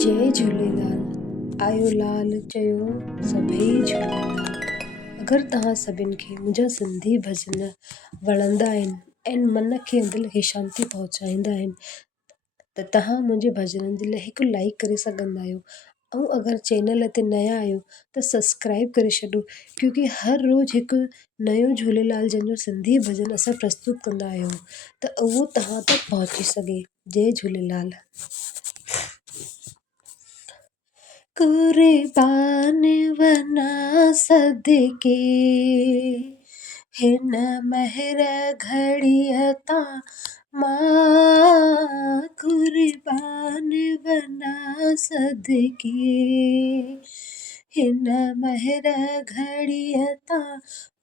जय झूलेलाल। आयो लाल चयो सभई झूलेलाल। अगरि तव्हां सभिनि खे मुंहिंजा सिंधी भॼन वणंदा आहिनि ऐं मन खे दिलि खे शांती पहुचाईंदा आहिनि त तव्हां मुंहिंजे भॼननि जे लाइ हिकु लाइक करे सघंदा आहियो। ऐं अगरि चैनल ते नया आहियो त सब्सक्राइब करे छॾो, क्योंकि हर रोज़ु हिकु नयो झूलेलाल जंहिंजो सिंधी भॼन असां प्रस्तुत कंदा आहियूं त उहो तव्हां तक पहुची सघे। जय झूलेलाल। कुर्बान वना सदके हिन महर घड़ीअ तां मां, कुर्बान वना सदके हिन महर घड़ीअ तां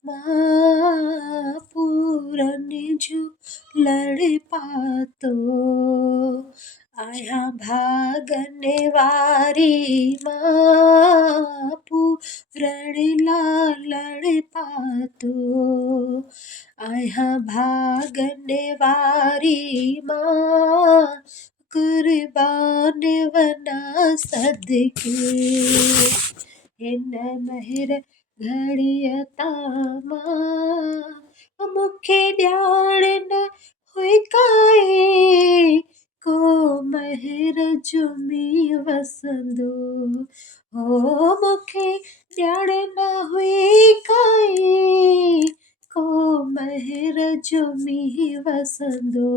मां, पूरन झूलण पातो आहियां भागन वारी मां, पूरण लालण पातो आहियां भागन वारी मां, कुर्बान वना सदके हिन महर घड़ीअ तां मां। मूंखे ॼाण न हुई काई को महर जो मींहुं वसंदो, हो मूंखे ॼाण न हुई काई को महर जो मींहुं वसंदो,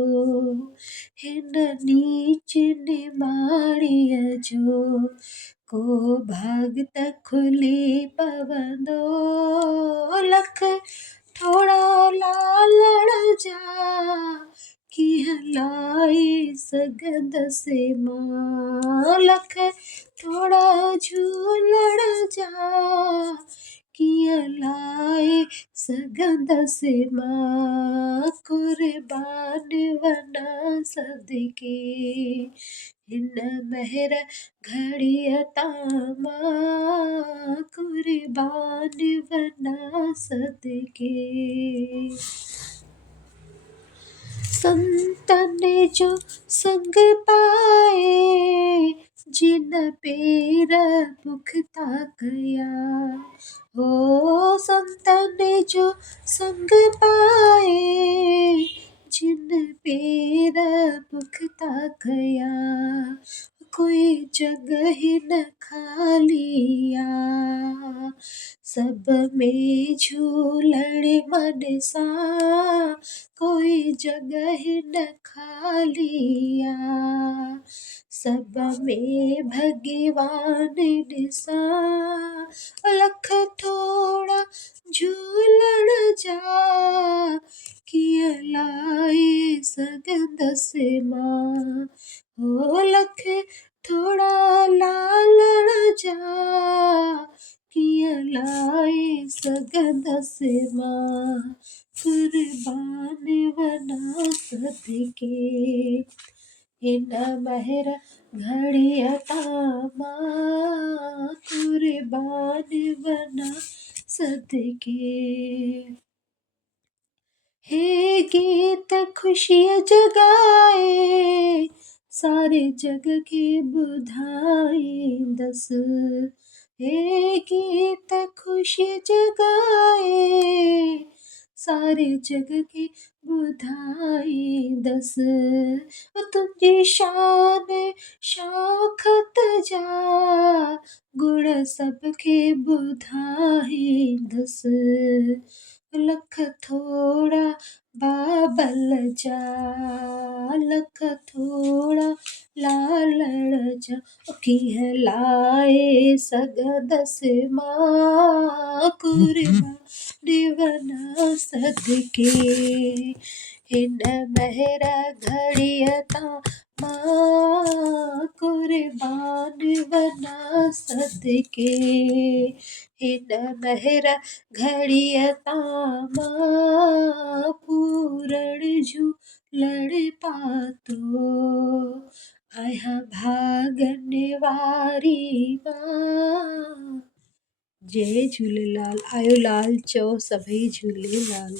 हिन नीच निमाणीअ जो को भाग त खुली पवंदो, लख थोड़ा लालण जा कीअं लाइ सघंदसि मां, लख थोड़ा झूलण जा कीअं लाइ सघंदसि मां, कुर्बान वना सदके हिन महर घड़ीअ तां मां, कुर्बान वना सदके। संतन जो संग पाए जिन पेर पुख्ता कया, हो संतन जो संग पाए जिन पेर पुख्ता कया, कोई जगह न खाली आ सब में झूलण मन सां, कोई जगह न खाली आ सब में भगवान ॾिसां, लख थोड़ा झूलण जा कीअं लाइ सघंदसि मां, हो लख थोड़ा लालण जा कीअं लाइ सघंदसि मां, कुर्बान वना सदके हिन महर घड़ीअ तां मां, कुर्बान वना सदके। हे गीत खुशीअ जगाए सारे जग खे ॿुधाईंदसि, हे गीत खुशीअ जगाए सारे जग खे ॿुधाईंदसि, तुंहिंजी शान शौकत जा गुण सभ खे ॿुधाईंदसि, लख थोड़ा बाबल जा लख थोड़ा लालण जा कीअं लाइ सघंदसि मां, कुर्बान वना सदके हिन महर घड़ीअ तां मां, कुर्बान वना सदके हिन महर घड़ीअ तां मां, पूरण झूलण पातो आहियां भागन वारी मां। जय झूलेलाल। आयो लाल चयो सभई झूलेलाल।